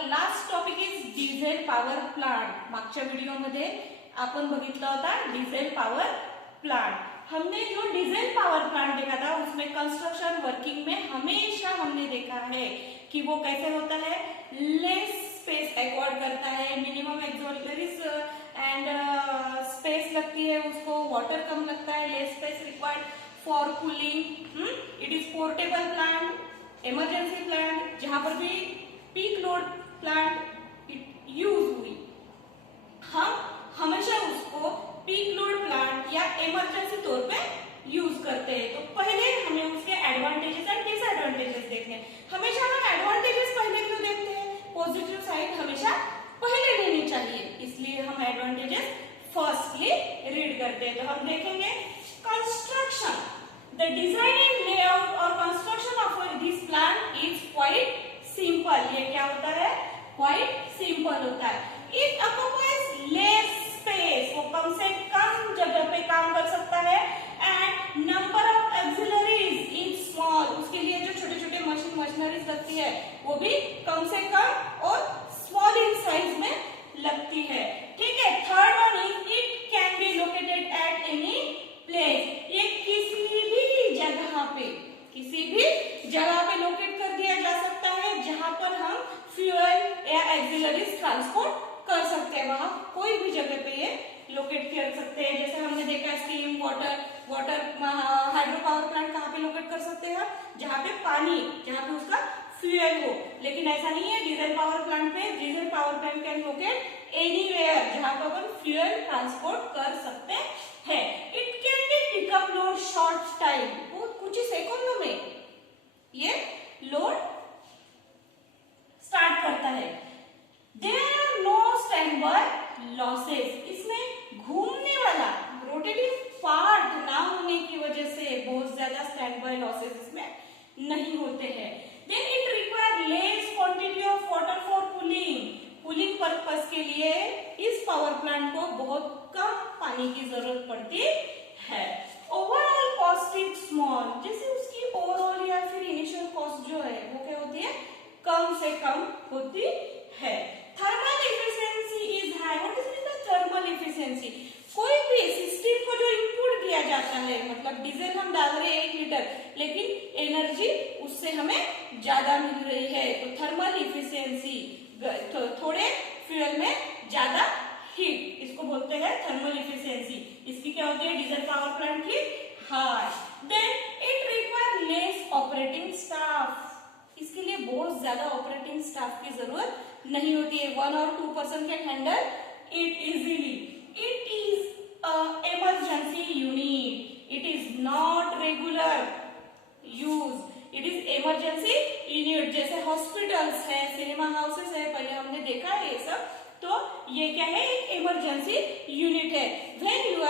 our last topic is diesel power plant. मागच्या व्हिडिओमध्ये आपण बघितला होता डीजल पावर प्लांट. हमने जो डीजल पावर प्लांट देखा था उसमें कंस्ट्रक्शन वर्किंग में हमेशा हमने देखा है कि वो कैसे होता है, लेस स्पेस अकॉर्ड करता है, मिनिमम एक्सॉलरीज एंड स्पेस लगती है उसको, वाटर कम लगता है, less space required for cooling. It is portable plant, emergency plant, जहां पर भी पीक लोड प्लांट यूज हुई हम हमेशा उसको पीक लोड प्लांट या इमरजेंसी तौर पे यूज करते हैं. तो पहले हमें उसके एडवांटेजेस एंड डिसएडवांटेजेस देखने हैं. हमेशा हम एडवांटेजेस पहले क्यों देखते हैं? पॉजिटिव साइड हमेशा पहले लेनी चाहिए, इसलिए हम एडवांटेजेस फर्स्टली रीड करते हैं. तो हम देखेंगे construction. The design and layout और construction of this plant is quite simple. ये क्या होता है? क्वाइट सिंपल होता है. इट ऑक्युपाइज लेस स्पेस, वो कम से कम जगह पे काम कर सकता है. And number of auxiliaries is small, उसके लिए जो छोटे छोटे मशीनरीज लगती है वो भी कम से कम और स्मॉल इन साइज में लगती है. ठीक है. Third one is it can be located at any place. ये किसी भी जगह पे लोकेट कर दिया जा सकता है जहां पर हम फ्यूल या एक्सिलरीज ट्रांसपोर्ट कर सकते हैं. वहां कोई भी जगह पे ये लोकेट कर सकते हैं. जैसे हमने देखा steam, water hydro power plant कहाँ पे लोकेट कर सकते हैं? जहाँ पे पानी, जहाँ पे उसका फ्यूल हो. लेकिन ऐसा नहीं है. डीजल पावर प्लांट पे diesel power plant can locate anywhere, जहाँ पर अपन फ्यूल ट्रांसपोर्ट कर सकते हैं. It can be pickup load short time, वो कुछ ही सेकंडों में ये लोड स्टार्ट करता है. There are no standby losses. इसमें घूमने वाला रोटेटिंग पार्ट ना होने की वजह से बहुत ज्यादा स्टैंड बाय लॉसेस इसमें नहीं होते हैं. Then it require less quantity of water for cooling purpose के लिए इस पावर प्लांट को बहुत कम पानी की जरूरत पड़ती है. ओवरऑल कॉस्ट इज स्मॉल, जैसे उसकी ओवरऑल या फिर इनिशियल कॉस्ट जो है वो क्या होती है? कम से कम होती है. Thermal efficiency is high. What is the thermal efficiency? कोई भी सिस्टम को जो इनपुट दिया जाता है, मतलब डीजल हम डाल रहे हैं 1 लीटर, लेकिन एनर्जी उससे हमें ज्यादा मिल रही है. तो थर्मल एफिशिएंसी, थोड़े फ्यूल में ज्यादा हीट, इसको बोलते हैं थर्मल एफिशिएंसी. इसकी क्या होती है? डीजल पावर प्लांट की हाई. Then it require less operating staff. इसके लिए बहुत ज्यादा ऑपरेटिंग स्टाफ की जरूरत नहीं होती है. 1 और 2 person can handle it easily. It is emergency unit. It is not regular use. It is emergency unit. जैसे हॉस्पिटल्स है, सिनेमा हाउसेस है, पहले हमने देखा है ये सब. तो ये क्या है? एक इमरजेंसी यूनिट है. When your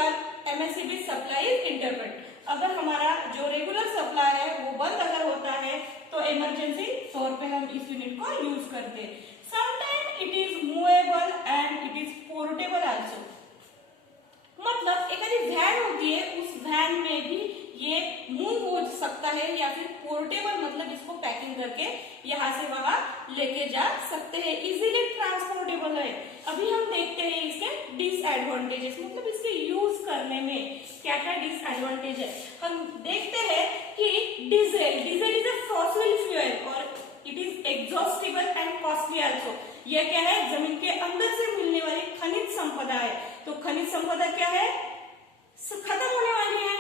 MSCB supply is interrupt, अगर हमारा जो रेगुलर सप्लाई है वो बंद अगर होता है तो इमरजेंसी तौर पे हम इस यूनिट को यूज करते हैं. Sometime it is movable and it is portable also. मतलब एक वैन होती है, उस वैन में भी ये मूव हो सकता है, या फिर पोर्टेबल मतलब इसको पैकिंग करके यहाँ से वहां लेके जा सकते हैं. इजीली ट्रांसपोर्टेबल है. अभी हम देखते हैं इसके डिसएडवांटेजेस, मतलब इसके यूज करने में क्या क्या डिसएडवांटेज है. हम देखते हैं कि diesel is a fossil fuel और it is exhaustible and costly also. यह क्या है? जमीन के अंदर से मिलने वाली खनिज संपदा है. तो खनिज संपदा क्या है? खत्म होने वाली है.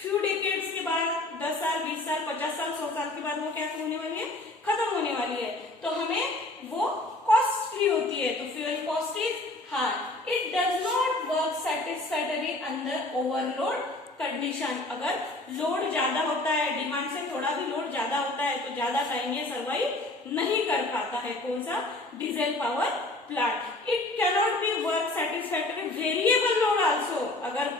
फ्यू डेकेड्स के बाद, 10 साल, 20 साल, 50 साल, 100 साल के बाद वो क्या होने वाली है? खत्म होने वाली है. तो हमें वो कॉस्टली होती है. तो fuel cost is high. It does not work satisfactory under overload condition. अगर लोड ज्यादा होता है, डिमांड से थोड़ा भी लोड ज्यादा होता है, तो ज्यादा टाइम ये सर्वाइव नहीं कर पाता है. कौन सा? Diesel power plant. It cannot be work satisfactory variable load also. अगर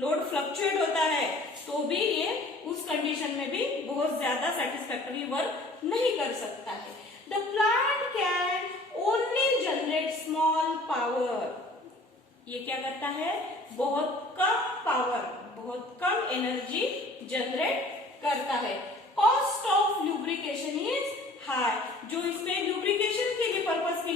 लोड फ्लक्चुएट होता है तो भी ये उस कंडीशन में भी बहुत ज्यादा सेटिस्फैक्टरी वर्क नहीं कर सकता है. The plant can only generate small power. ये क्या करता है? बहुत कम पावर, बहुत कम एनर्जी जनरेट करता है. Cost of lubrication is high. जो इसमें लुब्रिकेशन के लिए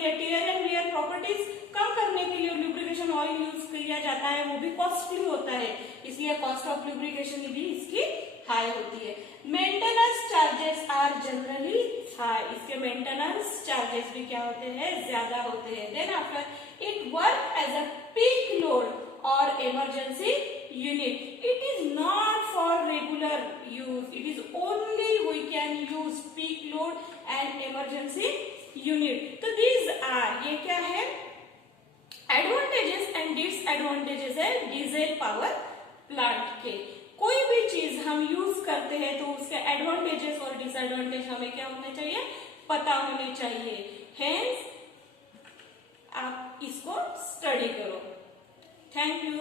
लिए टियर एंड वियर प्रॉपर्टीज कम करने के लिए लुब्रिकेशन ऑयल यूज किया जाता है, वो भी कॉस्टली होता है, इसलिए कॉस्ट ऑफ लुब्रिकेशन भी इसकी हाई होती है। Maintenance charges are generally high, इसके मेंटेनेंस चार्जेस भी क्या होते हैं, ज्यादा होते हैं। Then after it work as a peak load और emergency unit, it is not for regular use, it is only we can use peak load and emergency unit. तो दीज आर, ये क्या है, एडवांटेजेस एंड डिसएडवांटेजेस है diesel power plant के। कोई भी चीज हम यूज करते हैं तो उसके एडवांटेजेस और डिसएडवांटेज हमें क्या होने चाहिए, पता होने चाहिए। हेंस आप इसको स्टडी करो। Thank you.